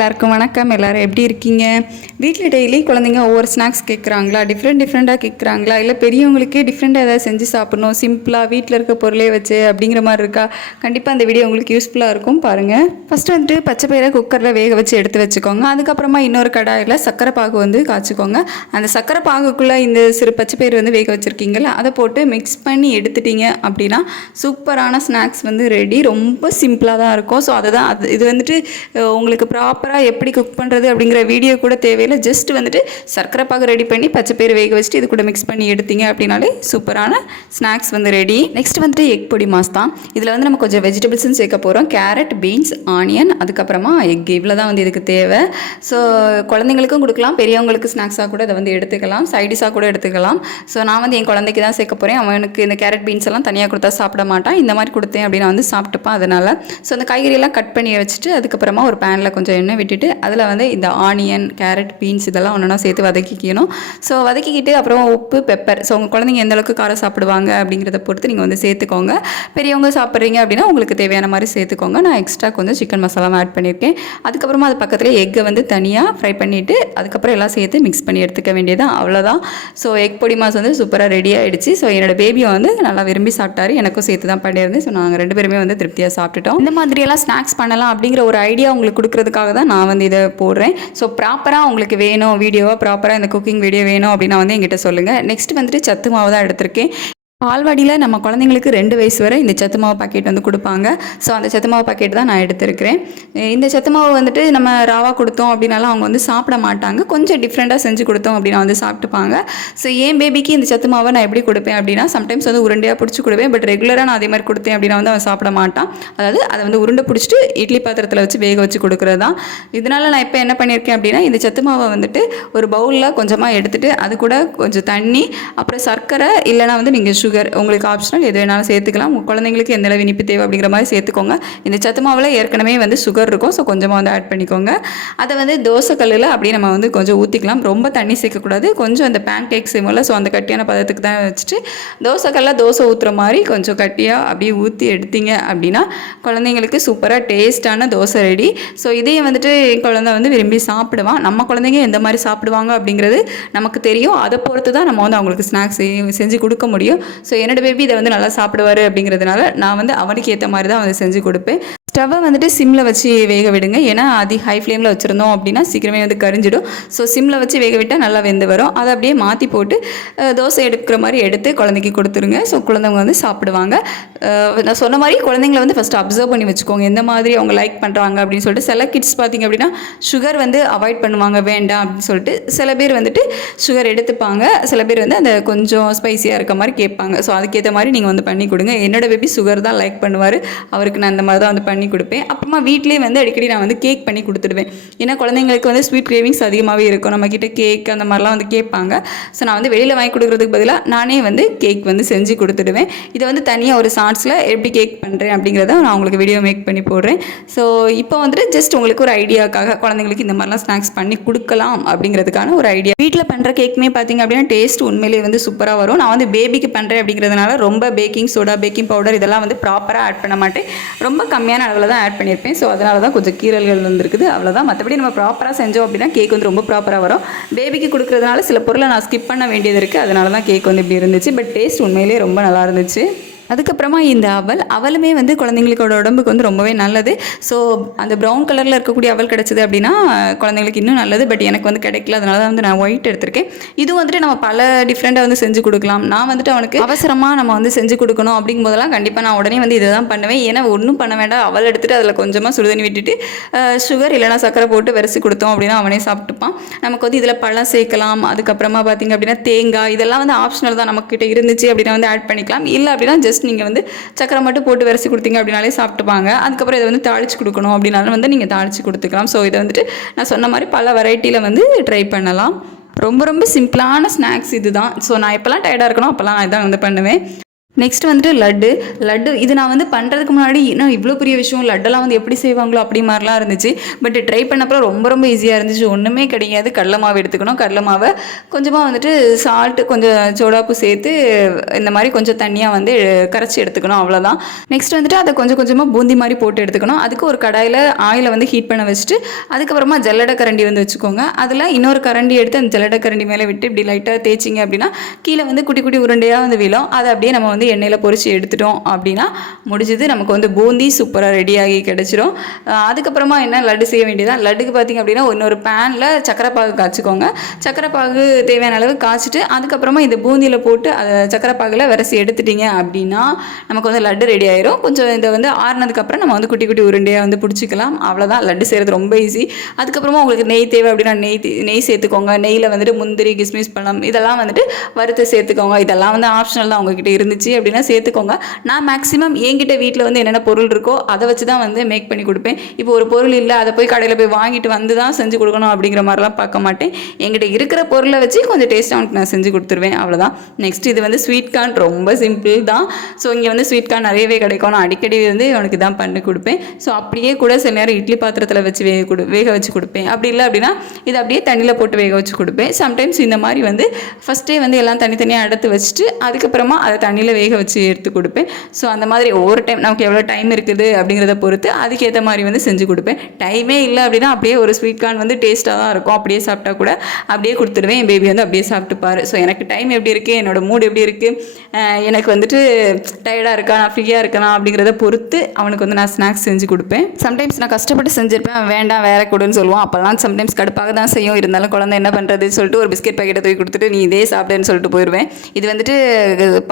எல்லாருக்கும் வணக்கம். எல்லாரும் எப்படி இருக்கீங்க? வீட்டில் டெய்லி குழந்தைங்க ஒவ்வொரு ஸ்நாக்ஸ் கேட்குறாங்களா டிஃப்ரெண்ட் டிஃப்ரெண்ட்டாக கேட்குறாங்களா இல்லை பெரியவங்களுக்கே டிஃப்ரெண்ட்டாக ஏதாவது செஞ்சு சாப்பிடணும். சிம்பிளாக வீட்டில் இருக்க பொருளே வச்சு அப்படிங்கிற மாதிரி இருக்கா? கண்டிப்பாக அந்த வீடியோ உங்களுக்கு யூஸ்ஃபுல்லாக இருக்கும். பாருங்கள் ஃபஸ்ட்டு வந்துட்டு பச்சை பயிரை குக்கரில் வேக வச்சு எடுத்து வச்சுக்கோங்க. அதுக்கப்புறமா இன்னொரு கடாயில் சக்கரை பாகு வந்து காய்ச்சிக்கோங்க. அந்த சக்கரை பாகுக்குள்ளே இந்த சிறு பச்சை பயிர் வந்து வேக வச்சுருக்கீங்களா அதை போட்டு மிக்ஸ் பண்ணி எடுத்துட்டீங்க அப்படின்னா சூப்பரான ஸ்நாக்ஸ் வந்து ரெடி ரொம்ப சிம்பிளாக தான் இருக்கும். ஸோ அதை தான் அது இது வந்துட்டு உங்களுக்கு ப்ராப்பராக எப்படி குக் பண்ணுறது அப்படிங்கிற வீடியோ கூட தேவையில்லை. ஜஸ்ட் வந்துட்டு சர்க்கரை பாகு ரெடி பண்ணி பச்சை வேக வச்சுட்டு இது கூட மிக்ஸ் பண்ணி எடுத்தீங்க அப்படின்னாலே சூப்பரான ஸ்நாக்ஸ் வந்து ரெடி நெக்ஸ்ட் வந்துட்டு எக் பொடி மாஸ் தான் இதில் வந்து நம்ம கொஞ்சம் வெஜிடபிள்ஸும் சேர்க்க போகிறோம் கேரட் பீன்ஸ் ஆனியன் அதுக்கப்புறமா எக் இவ்வளோ தான் வந்து இதுக்கு தேவை. ஸோ குழந்தைங்களுக்கும் கொடுக்கலாம். பெரியவங்களுக்கு ஸ்நாக்ஸாக கூட இதை வந்து எடுத்துக்கலாம். சைடிஷாக கூட எடுத்துக்கலாம். ஸோ நான் வந்து என் குழந்தைக்கு தான் சேர்க்க போகிறேன் அவனுக்கு இந்த கேரட் பீன்ஸ் எல்லாம் தனியாக கொடுத்தா சாப்பிட மாட்டான். இந்த மாதிரி கொடுத்தேன் அப்படின்னா வந்து சாப்பிட்டுப்பான் அதனால். ஸோ அந்த காய்கறியெல்லாம் கட் பண்ணி வச்சுட்டு அதுக்கப்புறமா ஒரு பேனில் கொஞ்சம் எண்ணெய் விட்டுட்டு அதில் வந்து இந்த ஆனியன் கேரட் பீன்ஸ் இதெல்லாம் ஒன்றா சேர்த்து வதக்கிக்கணும். ஸோ வதக்கிக்கிட்டு அப்புறம் உப்பு பெப்பர் ஸோ உங்கள் குழந்தைங்க எந்த அளவுக்கு காரம் சாப்பிடுவாங்க அப்படிங்கிறத பொறுத்து நீங்கள் வந்து சேர்த்துக்கோங்க. பெரியவங்க சாப்பிட்றீங்க அப்படின்னா உங்களுக்கு தேவையான மாதிரி சேர்த்துக்கோங்க. நான் எக்ஸ்ட்ரா கொஞ்சம் சிக்கன் மசாலாவும் ஆட் பண்ணியிருக்கேன். அதுக்கப்புறமா அது பக்கத்தில் எக்கை வந்து தனியாக ஃப்ரை பண்ணிவிட்டு அதுக்கப்புறம் எல்லாம் சேர்த்து மிக்ஸ் பண்ணி எடுத்துக்க வேண்டியதான் அவ்வளோதான் ஸோ எக் பொடி மாஸ் வந்து சூப்பராக ரெடி ஆகிடுச்சு ஸோ என்னோட பேபியை வந்து நல்லா விரும்பி சாப்பிட்டாரு. எனக்கும் சேர்த்து தான் பண்ணியிருந்தேன். ஸோ நாங்கள் ரெண்டு பேருமே வந்து திருப்தியாக சாப்பிட்டுட்டோம். இந்த மாதிரியெல்லாம் ஸ்நாக்ஸ் பண்ணலாம் அப்படிங்கிற ஒரு ஐடியா உங்களுக்கு கொடுக்கறதுக்காக தான் நான் வந்து இதை போடுறேன். ஸோ ப்ராப்பராக உங்களுக்கு வேணும் வீடியோவாக ப்ராப்பராக இந்த குக்கிங் வீடியோ வேணும் அப்படின்னா வந்து எங்கிட்ட சொல்லுங்கள் நெக்ஸ்ட் வந்துட்டு சத்து மாவு தான் எடுத்திருக்கேன். பால்வாடியில் நம்ம குழந்தைங்களுக்கு ரெண்டு வயசு வரை இந்த சத்து மாவு பாக்கெட் வந்து கொடுப்பாங்க. ஸோ அந்த சத்து மாவு பாக்கெட் தான் நான் எடுத்திருக்கிறேன். இந்த சத்து மாவு வந்துட்டு நம்ம ராவா கொடுத்தோம் அப்படின்னாலும் அவங்க வந்து சாப்பிட மாட்டாங்க. கொஞ்சம் டிஃப்ரெண்ட்டாக செஞ்சு கொடுத்தோம் அப்படின்னா வந்து சாப்பிட்டுப்பாங்க. ஸோ என் பேபிக்கு இந்த சத்து மாவை நான் எப்படி கொடுப்பேன் அப்படின்னா சம்டைம்ஸ் வந்து உருண்டையாக பிடிச்சி கொடுப்பேன். பட் ரெகுலராக நான் அதே மாதிரி கொடுத்தேன் அப்படின்னா வந்து அவன் சாப்பிட மாட்டான். அதாவது அதை வந்து உருண்டை பிடிச்சிட்டு இட்லி பாத்திரத்தில் வச்சு வேக வச்சு கொடுக்குறது தான். இதனால் நான் இப்போ என்ன பண்ணியிருக்கேன் அப்படின்னா இந்த சத்து மாவை வந்துட்டு ஒரு பவுலில் கொஞ்சமாக எடுத்துகிட்டு அது கூட கொஞ்சம் தண்ணி அப்புறம் சர்க்கரை இல்லைனா வந்து நீங்கள் சுகர் சுகர் உங்களுக்கு ஆப்ஷனல் எது வேணாலும் சேர்த்துக்கலாம். உங்கள் குழந்தைங்களுக்கு எந்த அளவு இனிப்பு தேவை அப்படிங்கிற மாதிரி சேர்த்துக்கோங்க. இந்த சத்து மாவில் ஏற்கனவே வந்து சுகர் இருக்கும். ஸோ கொஞ்சமாக வந்து ஆட் பண்ணிக்கோங்க. அதை வந்து தோசை கல்லில் அப்படியே நம்ம வந்து கொஞ்சம் ஊற்றிக்கலாம் ரொம்ப தண்ணி சேர்க்கக்கூடாது. கொஞ்சம் அந்த பேன் கேக் செய்வோம்ல ஸோ அந்த கட்டியான பதத்துக்கு தான் வச்சுட்டு தோசை கல்லில் தோசை ஊற்றுற மாதிரி கொஞ்சம் கட்டியாக அப்படியே ஊற்றி எடுத்தீங்க அப்படின்னா குழந்தைங்களுக்கு சூப்பராக டேஸ்டான தோசை ரெடி ஸோ இதையும் வந்துட்டு என் குழந்தை வந்து விரும்பி சாப்பிடுவான் நம்ம குழந்தைங்க எந்த மாதிரி சாப்பிடுவாங்க அப்படிங்கிறது நமக்கு தெரியும். அதை பொறுத்து தான் நம்ம வந்து அவங்களுக்கு ஸ்நாக்ஸ் செஞ்சு கொடுக்க முடியும். ஸோ என்னோட பேபி இதை வந்து நல்லா சாப்பிடுவார் அப்படிங்கிறதுனால நான் வந்து அவனுக்கு ஏற்ற மாதிரி தான் வந்து செஞ்சு கொடுப்பேன். ஸ்டவ்வை வந்துட்டு சிம்மில் வச்சு வேக விடுங்க. ஏன்னா அதி ஹை ஃப்ளேமில் வச்சுருந்தோம் அப்படின்னா சீக்கிரமே வந்து கரிஞ்சிடும். ஸோ சிம்மில் வச்சு வேக விட்டால் நல்லா வெந்து வரும். அதை அப்படியே மாற்றி போட்டு தோசை எடுக்கிற மாதிரி எடுத்து குழந்தைக்கு கொடுத்துருங்க. ஸோ குழந்தைங்க வந்து சாப்பிடுவாங்க. நான் சொன்ன மாதிரி குழந்தைங்கள வந்து ஃபஸ்ட்டு அப்சர்வ் பண்ணி வச்சுக்கோங்க. எந்த மாதிரி அவங்க லைக் பண்ணுறாங்க அப்படின்னு சொல்லிட்டு சில கிட்ஸ் பார்த்தீங்க அப்படின்னா சுகர் வந்து அவாய்ட் பண்ணுவாங்க. வேண்டாம் அப்படின்னு சொல்லிட்டு சில பேர் வந்துட்டு சுகர் எடுத்துப்பாங்க. சில பேர் வந்து அந்த கொஞ்சம் ஸ்பைசியாக இருக்க மாதிரி கேட்பாங்க. ஸோ அதுக்கேற்ற மாதிரி நீங்கள் வந்து பண்ணி கொடுங்க. என்னோட பேபி சுகர் தான் லைக் பண்ணுவார். அவருக்கு நான் இந்த மாதிரி தான் வந்து பண்ணி கொடுப்பேன். அப்புறமா வீட்லேயே வந்து அடிக்கடி நான் வந்து கேக் பண்ணி கொடுத்துடுவேன். ஏன்னா குழந்தைங்களுக்கு வந்து ஸ்வீட் கிரேவிங்ஸ் அதிகமாகவே இருக்கும். நம்மக்கிட்ட கேக் அந்த மாதிரிலாம் வந்து கேட்பாங்க. ஸோ நான் வந்து வெளியில் வாங்கி கொடுக்குறதுக்கு பதிலாக நானே வந்து கேக் வந்து செஞ்சு கொடுத்துடுவேன். இதை வந்து தனியாக ஒரு ஷார்ட்ஸில் எப்படி கேக் பண்ணுறேன் அப்படிங்கிறத நான் உங்களுக்கு வீடியோ மேக் பண்ணி போடுறேன். ஸோ இப்போ வந்துட்டு ஜஸ்ட் உங்களுக்கு ஒரு ஐடியாக்காக குழந்தைங்களுக்கு இந்த மாதிரிலாம் ஸ்நாக்ஸ் பண்ணி கொடுக்கலாம் அப்படிங்கிறதுக்கான ஒரு ஐடியா வீட்டில் பண்ணுற கேக்குமே பார்த்தீங்க அப்படின்னா டேஸ்ட் உண்மையிலேயே வந்து சூப்பராக வரும். நான் வந்து பேபிக்கு பண்ணுறேன் அப்படிங்கிறதுனால ரொம்ப பேக்கிங் சோடா பேக்கிங் பவுடர் இதெல்லாம் வந்து ப்ராப்பராக ஆட் பண்ண மாட்டேன். ரொம்ப கம்மியான அளவில் தான் ஆட் பண்ணியிருப்பேன். ஸோ அதனால தான் கொஞ்சம் கீரல்கள் வந்துருக்குது. அவ்வளோதான் மற்றபடி நம்ம ப்ராப்பராக செஞ்சோம் அப்படின்னா கேக் வந்து ரொம்ப ப்ராப்பராக வரும். பேபிக்கு கொடுக்குறதுனால சில பொருளை நான் ஸ்கிப் பண்ண வேண்டியது இருக்குது அதனால தான் கேக் வந்து இப்படி இருந்துச்சு. பட் டேஸ்ட் உண்மையிலேயே ரொம்ப நல்லா இருந்துச்சு. அதுக்கப்புறமா இந்த அவல் அவலுமே வந்து குழந்தைங்களுக்கோட உடம்புக்கு வந்து ரொம்பவே நல்லது. ஸோ அந்த ப்ரௌன் கலரில் இருக்கக்கூடிய அவல் கிடச்சிது அப்படின்னா குழந்தைங்களுக்கு இன்னும் நல்லது. பட் எனக்கு வந்து கிடைக்கல. அதனால தான் வந்து நான் ஒயிட் எடுத்திருக்கேன். இது வந்துட்டு நம்ம பல டிஃப்ரெண்ட்டாக வந்து செஞ்சு கொடுக்கலாம். நான் வந்துட்டு அவனுக்கு அவசரமாக நம்ம வந்து செஞ்சு கொடுக்கணும் அப்படிங்கும் போதெல்லாம் கண்டிப்பாக நான் உடனே வந்து இதை தான் பண்ணுவேன். ஏன்னா ஒன்றும் பண்ண வேண்டாம். அவல் எடுத்துகிட்டு அதில் கொஞ்சமாக சுடுதண்ணி விட்டுட்டு சுகர் இல்லைனா சக்கரை போட்டு விரசி கொடுத்தோம் அப்படின்னா அவனே சாப்பிட்டுப்பான். நமக்கு வந்து இதில் பழம் சேர்க்கலாம். அதுக்கப்புறமா பார்த்தீங்க அப்படின்னா தேங்காய் இதெல்லாம் வந்து ஆப்ஷனல் தான். நம்மக்கிட்ட இருந்துச்சு அப்படின்னா வந்து ஆட் பண்ணிக்கலாம். இல்லை அப்படின்னா ஜஸ்ட் நீங்கள் வந்து சக்கரை மட்டும் போட்டு விரசி கொடுத்தீங்க அப்படின்னாலே சாப்பிட்டுப்பாங்க. அதுக்கப்புறம் இதை வந்து தாளிச்சு கொடுக்கணும் அப்படின்னாலும் வந்து நீங்கள் தாளிச்சு கொடுத்துக்கலாம். ஸோ இதை வந்துட்டு நான் சொன்ன மாதிரி பல வெரைட்டியில் வந்து ட்ரை பண்ணலாம். ரொம்ப ரொம்ப சிம்பிளான ஸ்நாக்ஸ் இதுதான். ஸோ நான் எப்போல்லாம் டயர்டாக இருக்கணும் அப்போல்லாம் நான் இதான் வந்து பண்ணுவேன். நெக்ஸ்ட் வந்துட்டு லட்டு. லட்டு இது நான் வந்து பண்ணுறதுக்கு முன்னாடி இன்னும் இவ்வளோ பெரிய விஷயம் லட்டெல்லாம் வந்து எப்படி செய்வாங்களோ அப்படி மாதிரிலாம் இருந்துச்சு. பட் ட்ரை பண்ணப்பறம் ரொம்ப ரொம்ப ஈஸியாக இருந்துச்சு. ஒன்றுமே கிடையாது. கடலை மாவு எடுத்துக்கணும். கடலை மாவை கொஞ்சமாக வந்துட்டு சால்ட்டு கொஞ்சம் சோடாப்பு சேர்த்து இந்த மாதிரி கொஞ்சம் தண்ணியாக வந்து கரைச்சி எடுத்துக்கணும். அவ்வளோதான் நெக்ஸ்ட் வந்துட்டு அதை கொஞ்சம் கொஞ்சமாக பூந்தி மாதிரி போட்டு எடுத்துக்கணும். அதுக்கு ஒரு கடாயில் ஆயிலை வந்து ஹீட் பண்ண வச்சுட்டு அதுக்கப்புறமா ஜல்லடை கரண்டி வந்து வச்சுக்கோங்க. அதில் இன்னொரு கரண்டி எடுத்து அந்த ஜல்லடை கரண்டி மேலே விட்டு இப்படி லைட்டாக தேய்ச்சிங்க அப்படின்னா கீழே வந்து குட்டி குட்டி உருண்டையாக வந்து விழும். அதை அப்படியே நம்ம வந்து எண்ணெயில் பொறிச்சு எடுத்துட்டோம் அப்படின்னா முடிஞ்சது நமக்கு வந்து பூந்தி சூப்பராக ரெடியாகி கிடச்சிரும். அதுக்கப்புறமா என்ன லட்டு செய்ய வேண்டியதான் லட்டுக்கு பார்த்திங்க அப்படின்னா இன்னொரு பேனில் சக்கரை பாகு காய்ச்சிக்கோங்க. சக்கரை பாகு தேவையான அளவு காய்ச்சிட்டு அதுக்கப்புறமா இந்த பூந்தியில் போட்டு அதை சக்கரை பாகில் விரசி எடுத்துட்டீங்க அப்படின்னா நமக்கு வந்து லட்டு ரெடி ஆயிரும். கொஞ்சம் இதை வந்து ஆறுனதுக்கப்புறம் நம்ம வந்து குட்டி குட்டி உருண்டையாக வந்து பிடிச்சிக்கலாம். அவ்வளோதான் லட்டு செய்கிறது ரொம்ப ஈஸி அதுக்கப்புறமா உங்களுக்கு நெய் தேவை அப்படின்னா நெய் நெய் சேர்த்துக்கோங்க. நெய்யில் வந்துட்டு முந்திரி கிஸ்மிஸ் பழம் இதெல்லாம் வந்துட்டு வறுத்து சேர்த்துக்கோங்க. இதெல்லாம் வந்து ஆப்ஷனல் தான் உங்ககிட்ட இருந்துச்சு அப்படின்னா சேர்த்துக்கோங்க. நான் மேக்ஸிமம் என்கிட்ட வீட்டில் வந்து என்னென்ன பொருள் இருக்கோ அதை வச்சு தான் வந்து மேக் பண்ணி கொடுப்பேன். இப்போ ஒரு பொருள் இல்லை அதை போய் கடையில் போய் வாங்கிட்டு வந்து தான் செஞ்சு கொடுக்கணும் அப்படிங்கிற மாதிரிலாம் பார்க்க மாட்டேன். என்கிட்ட இருக்கிற பொருளை வச்சு கொஞ்சம் டேஸ்ட்டாக அவனுக்கு நான் செஞ்சு கொடுத்துருவேன் அவ்வளோதான் நெக்ஸ்ட் இது வந்து ஸ்வீட் கார்ன் ரொம்ப சிம்பிள் தான். ஸோ இங்கே வந்து ஸ்வீட் கார்ன் நிறையவே கிடைக்கும். நான் அடிக்கடி வந்து அவனுக்கு தான் பண்ணி கொடுப்பேன். ஸோ அப்படியே கூட சில நேரம் இட்லி பாத்திரத்தில் வச்சு வேக கொடு வேக வச்சு கொடுப்பேன். அப்படி இல்லை அப்படின்னா இதை அப்படியே தண்ணியில் போட்டு வேக வச்சு கொடுப்பேன். சம்டைம்ஸ் இந்த மாதிரி வந்து ஃபஸ்ட்டே வந்து எல்லாம் தனித்தனியாக எடுத்து வச்சுட்டு அதுக்கப்புறமா அதை தண்ணியில் வேக வச்சு எடுத்து கொடுப்பேன். ஸோ அந்த மாதிரி ஒவ்வொரு டைம் நமக்கு எவ்வளோ டைம் இருக்குது அப்படிங்கிறத பொறுத்து அதுக்கேற்ற மாதிரி வந்து செஞ்சு கொடுப்பேன். டைமே இல்லை அப்படின்னா அப்படியே ஒரு ஸ்வீட் கார்ன் வந்து டேஸ்ட்டாக தான் இருக்கும். அப்படியே சாப்பிட்டா கூட அப்படியே கொடுத்துருவேன். என் பேபி வந்து அப்படியே சாப்பிட்டுப்பாரு. ஸோ எனக்கு டைம் எப்படி இருக்குது என்னோட மூட் எப்படி இருக்குது எனக்கு வந்துட்டு டயர்டாக இருக்கா? நான் ஃப்ரீயாக இருக்கலாம் அப்படிங்கிறத பொறுத்து அவனுக்கு வந்து நான் ஸ்நாக்ஸ் செஞ்சு கொடுப்பேன். சம்டைம்ஸ் நான் கஷ்டப்பட்டு செஞ்சுருப்பேன். வேண்டாம் வேற கொடுன்னு சொல்லுவோம் அப்போல்லாம் சம்டைம்ஸ் கடுப்பாக தான் செய்யும். இருந்தாலும் குழந்தை என்ன பண்ணுறதுன்னு சொல்லிட்டு ஒரு பிஸ்கெட் பாக்கெட்டை தூக்கி கொடுத்துட்டு நீ இதே சாப்பிடுன்னு சொல்லிட்டு போயிடுவேன் இது வந்துட்டு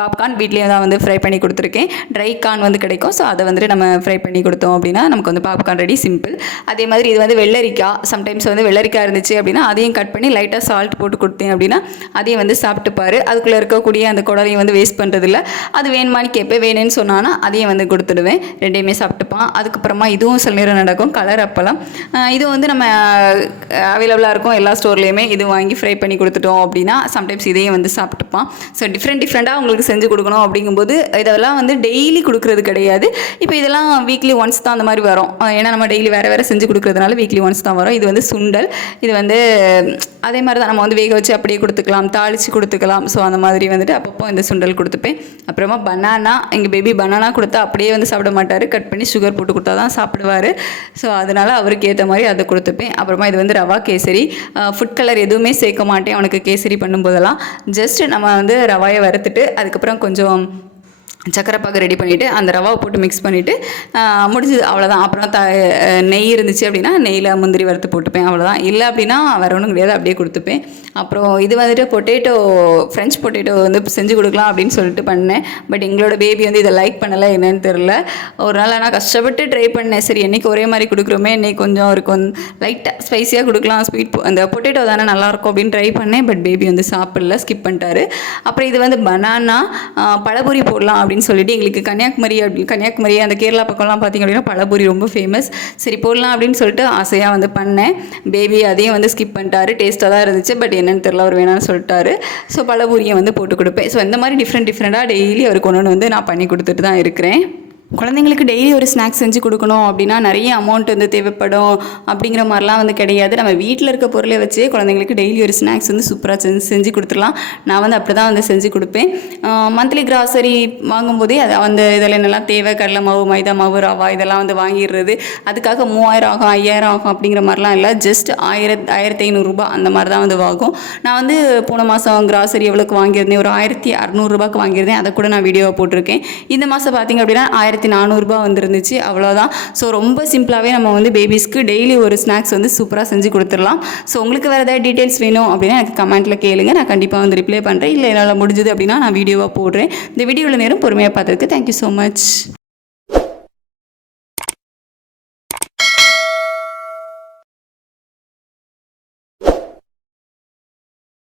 பாப்கார்ன் வீட்டில் வீட்லேயே தான் வந்து ஃப்ரை பண்ணி கொடுத்துருக்கேன். ட்ரை கார்ன் வந்து கிடைக்கும். ஸோ அதை வந்துட்டு நம்ம ஃப்ரை பண்ணி கொடுத்தோம் அப்படின்னா நமக்கு வந்து பாப்கார்ன் ரெடி சிம்பிள் அதே மாதிரி இது வந்து வெள்ளரிக்காய். சம்டைம்ஸ் வந்து வெள்ளரிக்காய் இருந்துச்சு அப்படின்னா அதையும் கட் பண்ணி லைட்டாக சால்ட் போட்டு கொடுத்தேன் அப்படின்னா அதையும் வந்து சாப்பிட்டுப்பாரு அதுக்குள்ளே இருக்கக்கூடிய அந்த குடலையும் வந்து வேஸ்ட் பண்ணுறதில்ல அது வேணுமான்னு கேட்பேன். வேணும்னு சொன்னான்னா அதையும் வந்து கொடுத்துடுவேன். ரெண்டையுமே சாப்பிட்டுப்பான். அதுக்கப்புறமா இதுவும் சில நேரம் நடக்கும். கலர் அப்பளம். இது வந்து நம்ம அவைலபிளாக இருக்கும். எல்லா ஸ்டோர்லேயுமே இது வாங்கி ஃப்ரை பண்ணி கொடுத்துட்டோம் அப்படின்னா சம்டைம்ஸ் இதையும் வந்து சாப்பிட்டுப்பான். ஸோ டிஃப்ரெண்ட் டிஃப்ரெண்ட்டாக உங்களுக்கு செஞ்சு கொடுக்கணும் அப்படிங்கும்போது இதெல்லாம் வந்து டெய்லி கொடுக்குறது கிடையாது. இப்போ இதெல்லாம் வீக்லி ஒன்ஸ் தான் அந்த மாதிரி வரும். ஏன்னா நம்ம டெய்லி வேறு வேறு செஞ்சு கொடுக்குறதுனால வீக்லி ஒன்ஸ் தான் வரும். இது வந்து சுண்டல். இது வந்து அதே மாதிரி தான் நம்ம வந்து வேக வச்சு அப்படியே கொடுத்துக்கலாம். தாளித்து கொடுத்துக்கலாம். ஸோ அந்த மாதிரி வந்துட்டு அப்பப்போ இந்த சுண்டல் கொடுத்துப்பேன். அப்புறமா பனானா எங்கள் பேபி பனானா கொடுத்தா அப்படியே வந்து சாப்பிட மாட்டார். கட் பண்ணி சுகர் போட்டு கொடுத்தா தான் சாப்பிடுவார். ஸோ அதனால் அவருக்கு ஏற்ற மாதிரி அதை கொடுத்துப்பேன். அப்புறமா இது வந்து ரவா கேசரி. ஃபுட் கலர் எதுவுமே சேர்க்க மாட்டேன். அவனுக்கு கேசரி பண்ணும்போதெல்லாம். ஜஸ்ட் நம்ம வந்து ரவாயை வறுத்துட்டு அதுக்கப்புறம் கொஞ்சம் Então, சக்கரை பாக்கு ரெடி பண்ணிவிட்டு அந்த ரவாவை போட்டு மிக்ஸ் பண்ணிவிட்டு முடிஞ்சது. அவ்வளோதான் அப்புறம் த நெய் இருந்துச்சு அப்படின்னா நெய்யில் முந்திரி வறுத்து போட்டுப்பேன். அவ்வளோதான் இல்லை அப்படின்னா வேறு ஒன்றும் கிடையாது. அப்படியே கொடுத்துப்பேன். அப்புறம் இது வந்துட்டு பொட்டேட்டோ ஃப்ரெஞ்ச் பொட்டேட்டோ வந்து செஞ்சு கொடுக்கலாம் அப்படின்னு சொல்லிட்டு பண்ணேன். பட் எங்களோட பேபி வந்து இதை லைக் பண்ணலை. என்னன்னு தெரில ஒரு நாள் நான் கஷ்டப்பட்டு ட்ரை பண்ணேன். சரி என்னைக்கு ஒரே மாதிரி கொடுக்குறோமே இன்னைக்கு கொஞ்சம் அவருக்கு வந்து லைட்டாக ஸ்பைஸியாக கொடுக்கலாம். ஸ்வீட் அந்த பொட்டேட்டோ தானே நல்லாயிருக்கும் அப்படின்னு ட்ரை பண்ணேன். பட் பேபி வந்து சாப்பிடல ஸ்கிப் பண்ணிட்டாரு. அப்புறம் இது வந்து பனானா பழபொரி போடலாம் அப்படின்னு சொல்லிட்டு எங்களுக்கு கன்னியாகுமரி அப்படி கன்னியாகுமரி அந்த கேரளா பக்கம்லாம் பார்த்திங்க அப்படின்னா பழபுரி ரொம்ப ஃபேமஸ் சரி போடலாம் அப்படின்னு சொல்லிட்டு ஆசையாக வந்து பண்ணேன். பேபி அதையும் வந்து ஸ்கிப் பண்ணிட்டாரு. டேஸ்ட்டாக தான் இருந்துச்சு. பட் என்னென்னு தெரில அவர் வேணாம்னு சொல்லிட்டாரு. ஸோ பழபொரியை வந்து போட்டு கொடுப்பேன். ஸோ இந்த மாதிரி டிஃப்ரெண்ட் டிஃப்ரெண்ட்டாக டெய்லி அவருக்கு ஒன்று வந்து நான் பண்ணி கொடுத்துட்டு தான் இருக்கிறேன். குழந்தைங்களுக்கு டெய்லி ஒரு ஸ்நாக்ஸ் செஞ்சு கொடுக்கணும் அப்படின்னா நிறைய அமௌண்ட் வந்து தேவைப்படும் அப்படிங்கிற மாதிரிலாம் வந்து கிடையாது. நம்ம வீட்டில் இருக்க பொருளை வச்சே குழந்தைங்களுக்கு டெய்லி ஒரு ஸ்நாக்ஸ் வந்து சூப்பராக செஞ்சு செஞ்சு கொடுத்துடலாம். நான் வந்து அப்படி தான் வந்து செஞ்சு கொடுப்பேன். மந்த்லி கிராசரி வாங்கும்போதே அது அந்த இதில் என்னெல்லாம் தேவை? கடலை மாவு மைதா மாவு ரவா இதெல்லாம் வந்து வாங்கிடுறது. அதுக்காக மூவாயிரம் ஆகும் ஐயாயிரம் ஆகும் அப்படிங்கிற மாதிரிலாம் இல்லை. ஜஸ்ட் ஆயிரத்து ஆயிரத்தி ஐநூறுரூபா அந்த மாதிரி தான் வந்து ஆகும் நான் வந்து போன மாதம் கிராசரி எவ்வளோக்கு வாங்கியிருந்தேன்? ஒரு ஆயிரத்தி அறநூறுரூபாக்கு வாங்கியிருந்தேன். அதை கூட நான் வீடியோவை போட்டிருக்கேன். இந்த மாதம் பார்த்திங்க அப்படின்னா ஆயிரத்தி ஆயிரத்தி நானூறுரூபா வந்துருந்துச்சு. அவ்வளோதான் ஸோ ரொம்ப சிம்பிளாகவே நம்ம வந்து பேபிஸ்க்கு டெய்லி ஒரு ஸ்நாக்ஸ் வந்து சூப்பராக செஞ்சு கொடுத்துடலாம். ஸோ உங்களுக்கு வேறு ஏதாவது டீட்டெயில்ஸ் வேணும் அப்படின்னா எனக்கு கமெண்ட்டில் கேளுங்க. நான் கண்டிப்பாக வந்து ரிப்ளை பண்ணுறேன் இல்லை என்னால் முடிஞ்சது அப்படின்னா நான் வீடியோவாக போடுறேன். இந்த வீடியோவில் நேரம் பொறுமையாக பார்த்ததுக்கு தேங்க்யூ ஸோ மச்